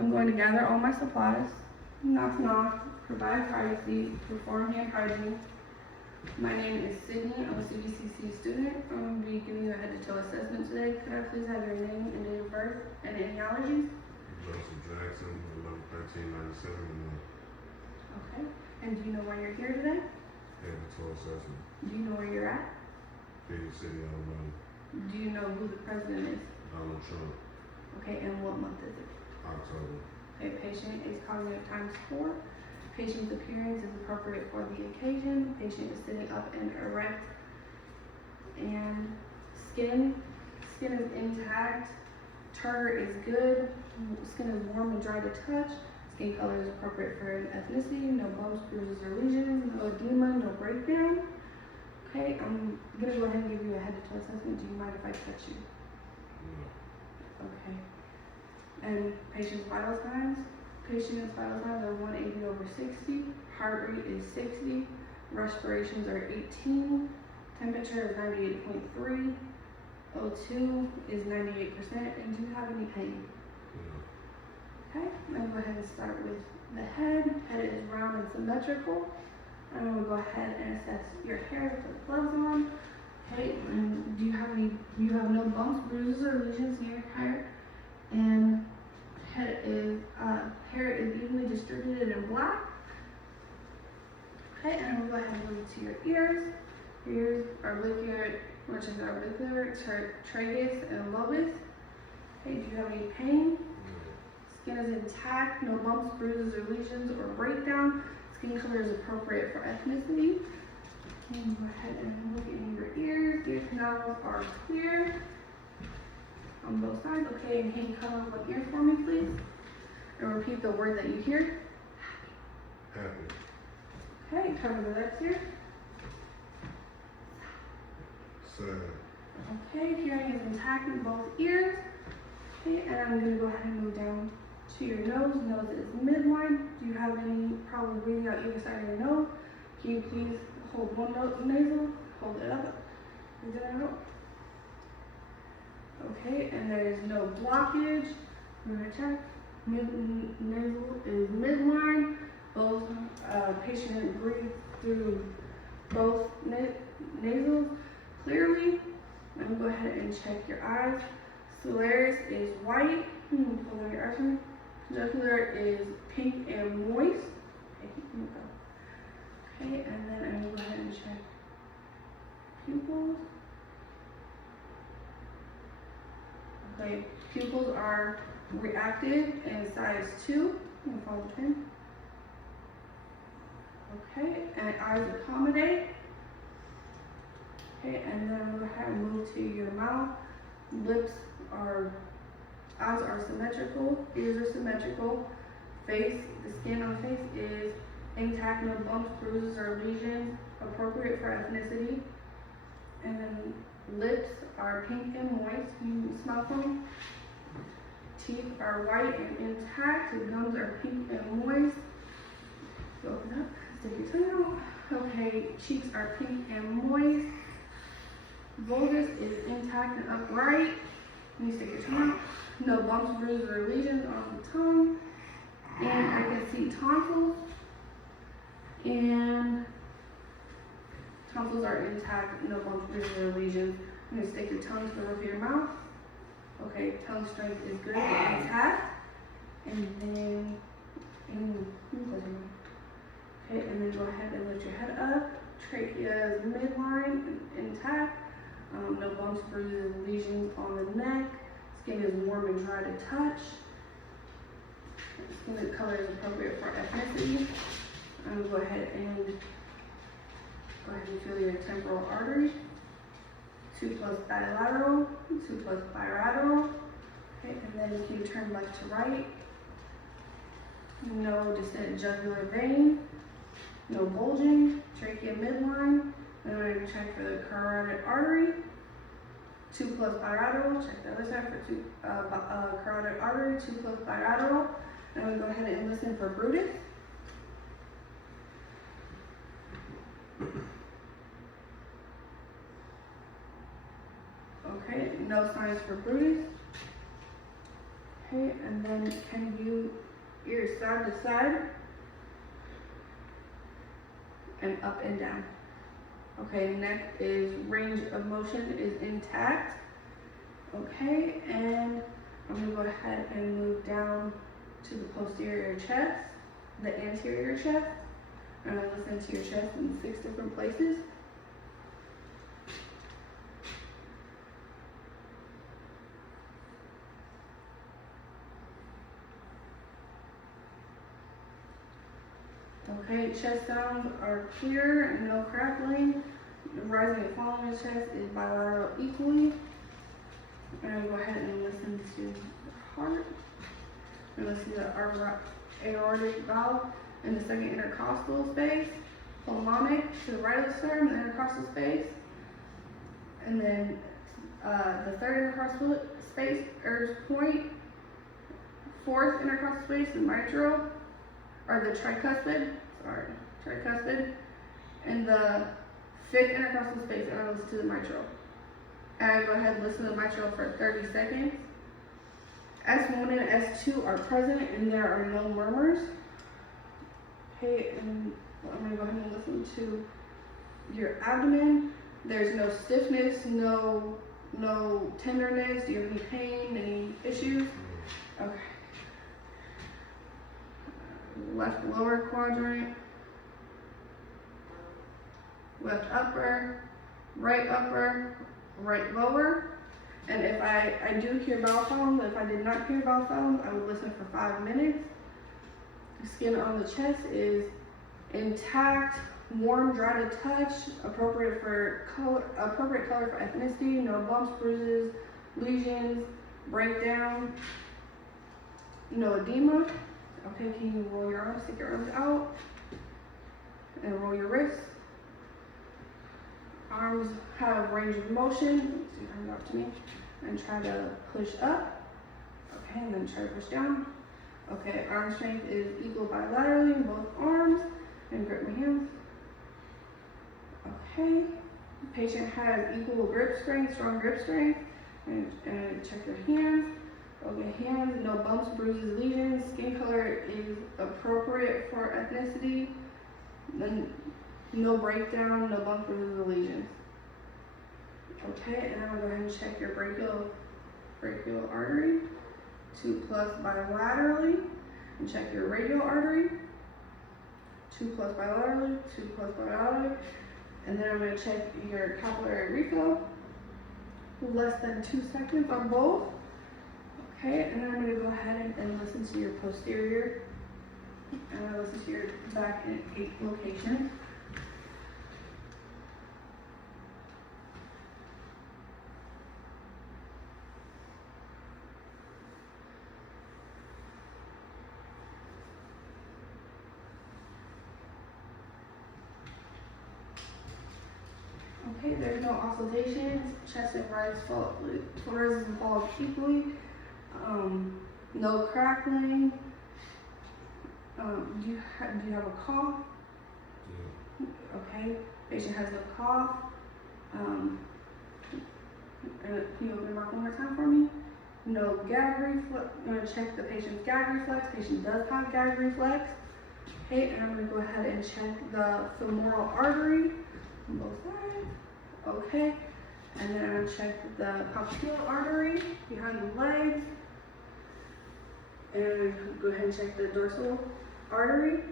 I'm going to gather all my supplies, knock knock, provide privacy, perform hand hygiene. My name is Sydney. I'm a CBCC student. I'm going to be giving you a head to toe assessment today. Could I please have your name and date of birth and any allergies? Joseph Jackson, 11/13/97. Okay. And do you know why you're here today? Head to toe assessment. Do you know where you're at? Katy City, Alabama. Do you know who the president is? Donald Trump, Okay, and what month is it? October. Okay, patient is cognitive times 4. Patient's appearance is appropriate for the occasion. Patient is sitting up and erect. And skin is intact. Turgor is good. Skin is warm and dry to touch. Skin color is appropriate for an ethnicity. No bumps, bruises, or lesions. No edema, no breakdown. Okay, I'm gonna go ahead and give you a head to toe assessment. Do you mind if I touch you? No. Okay. And patient's vital signs. Patient's vital signs are 180/60. Heart rate is 60. Respirations are 18. Temperature is 98.3. O2 is 98%. And do you have any pain? No. Okay, I'm gonna go ahead and start with the head. Head is round and symmetrical. I'm gonna go ahead and assess your hair with the gloves on. Okay, and you have no bumps, bruises, or lesions near your hair. And hair is evenly distributed in black. Okay, and I'm gonna go ahead and move to your ears. Your ears are auricular, which is auricular, tragus, and lobus. Okay, do you have any pain? Skin is intact, no bumps, bruises, or lesions, or breakdown. Skin color is appropriate for ethnicity. And go ahead and look in your ears. Ear canals are clear on both sides. Okay, and can you cover one ear for me, please? And repeat the word that you hear. Happy. Okay, cover the next ear. Sad. Okay, hearing is intact in both ears. Okay, and I'm gonna go ahead and move down to your nose. Nose is midline. Do you have any problem breathing out either side of your nose? Can you please hold one nasal, hold it up, breathe it out. Okay, and there is no blockage. I'm gonna check. Nasal is midline. Both patient breathe through both nasals clearly. I'm gonna go ahead and check your eyes. Scleris is white. Hold on your eyes for me. Jugular is pink and moist. Okay, here we go. Okay, and then I'm gonna go ahead and check pupils. Okay, pupils are reactive and size 2. I'm gonna follow the pen. Okay, and eyes accommodate. Okay, and then I'm gonna go ahead and move to your mouth. Eyes are symmetrical, ears are symmetrical. Face, the skin on the face is intact, no bumps, bruises, or lesions, appropriate for ethnicity. And then lips are pink and moist. Can you smell for me? Teeth are white and intact. The gums are pink and moist. Open up, stick your tongue out. Okay, cheeks are pink and moist. Vulgus is intact and upright. You stick your tongue out. No bumps, bruises, or lesions on the tongue. And I can see tonsils. And tonsils are intact, no bumps, bruises, or lesions. I'm gonna stick your tongue to the roof of your mouth. Okay, tongue strength is good and intact. And then, okay, and then go ahead and lift your head up. Trachea is midline and intact. No bumps, bruises, lesions on the neck. Skin is warm and dry to touch. Skin color is appropriate for ethnicity. I'm gonna go ahead and feel your temporal artery. 2 plus bilateral, 2 plus bilateral. Okay, and then can you turn left to right? No distant jugular vein. No bulging. Trachea midline. And I'm going to check for the carotid artery. 2 plus bilateral. Check the other side for carotid artery. 2 plus bilateral. And I'm going to go ahead and listen for Brutus. Okay, no signs for Brutus. Okay, and then can you ears side to side and up and down. Okay, next is range of motion is intact. Okay, and I'm gonna go ahead and move down to the posterior chest, the anterior chest. I'm gonna listen to your chest in 6 different places. Okay, chest sounds are clear and no crackling. The rising and falling in the chest is bilateral equally. I'm gonna go ahead and listen to the heart. I'm gonna listen to the aortic valve in the second intercostal space, pulmonic to the right of the sternum, the intercostal space, and then the third intercostal space, Erb's point, fourth intercostal space, the mitral, or the tricuspid, and the fifth intercostal space, and I listen to the mitral. And I go ahead and listen to the mitral for 30 seconds. S1 and S2 are present and there are no murmurs. Okay, and I'm gonna go ahead and listen to your abdomen. There's no stiffness, no tenderness. Do you have any pain, any issues? Okay. Left lower quadrant, left upper, right lower. And if I do hear bowel sounds, if I did not hear bowel sounds, I would listen for 5 minutes. The skin on the chest is intact, warm, dry to touch, appropriate color for ethnicity, no bumps, bruises, lesions, breakdown, no edema. Okay, can you roll your arms, stick your arms out, and roll your wrists. Arms have range of motion. So you hand out to me, and try to push up. Okay, and then try to push down. Okay, arm strength is equal bilaterally in both arms, and grip my hands. Okay, patient has equal grip strength, strong grip strength, and check your hands. Okay, hands, no bumps, bruises, lesions. Skin color is appropriate for ethnicity. Then no breakdown, no bumps, bruises, or lesions. Okay, and I'm gonna go ahead and check your brachial artery. 2+ bilaterally, and check your radial artery. 2+ bilaterally, 2+ bilaterally, and then I'm gonna check your capillary refill. Less than 2 seconds on both. Okay, and then I'm gonna go ahead and listen to your posterior, and I listen to your back in 8 locations. Okay, there's no oscillations, chest and rises and falls equally, no crackling. Do you have a cough? Yeah. Okay, patient has no cough. And can you open your mouth one more time for me? No gag reflex. I'm gonna check the patient's gag reflex. Patient does have gag reflex. Okay, and I'm gonna go ahead and check the femoral artery on both sides. Okay, and then I'm gonna check the popliteal artery behind the legs. And go ahead and check the dorsal artery.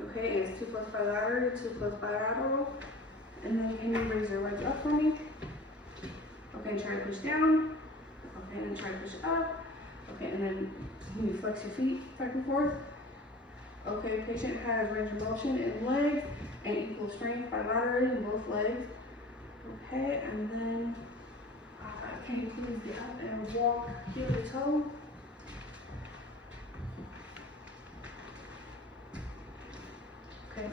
Okay, and it's 2+ bilateral, 2+ bilateral. And then can you raise your legs up for me? Okay, and try to push down. Okay, and then try to push up. Okay, and then can you flex your feet back and forth? Okay, patient has range of motion in legs and equal strength bilaterally in both legs. Okay, and then can you please get up and walk heel to toe? Okay,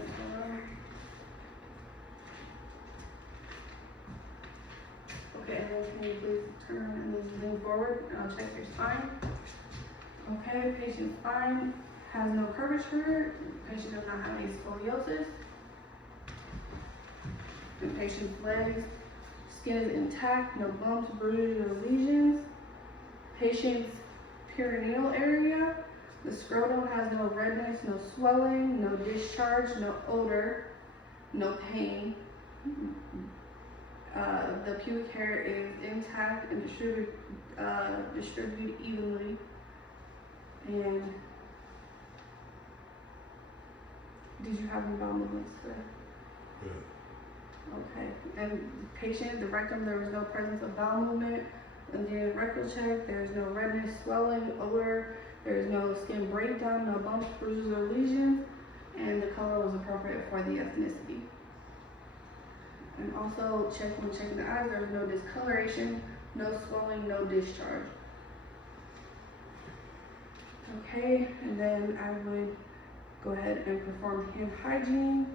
okay, and then can you please turn and then lean forward, and I'll check your spine. Okay, patient's spine has no curvature. Patient does not have any scoliosis. The patient's legs, skin is intact, no bumps, bruises, or lesions. Patient's perineal area. The scrotum has no redness, no swelling, no discharge, no odor, no pain. The pubic hair is intact and distributed evenly. And did you have any bowel movements today? Yeah. Okay. And patient, the rectum, there was no presence of bowel movement. And then rectal check, there's no redness, swelling, odor, there's no skin breakdown, no bumps, bruises, or lesions, and the color was appropriate for the ethnicity. And also check when checking the eyes, there was no discoloration, no swelling, no discharge. Okay, and then I would go ahead and perform hand hygiene,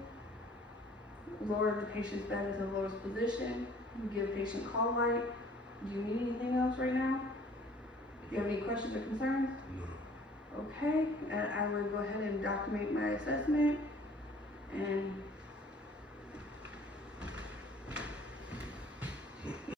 lower the patient's bed into the lowest position, give patient call light. Do you need anything else right now? Do you have any questions or concerns? No. Okay, and I will go ahead and document my assessment and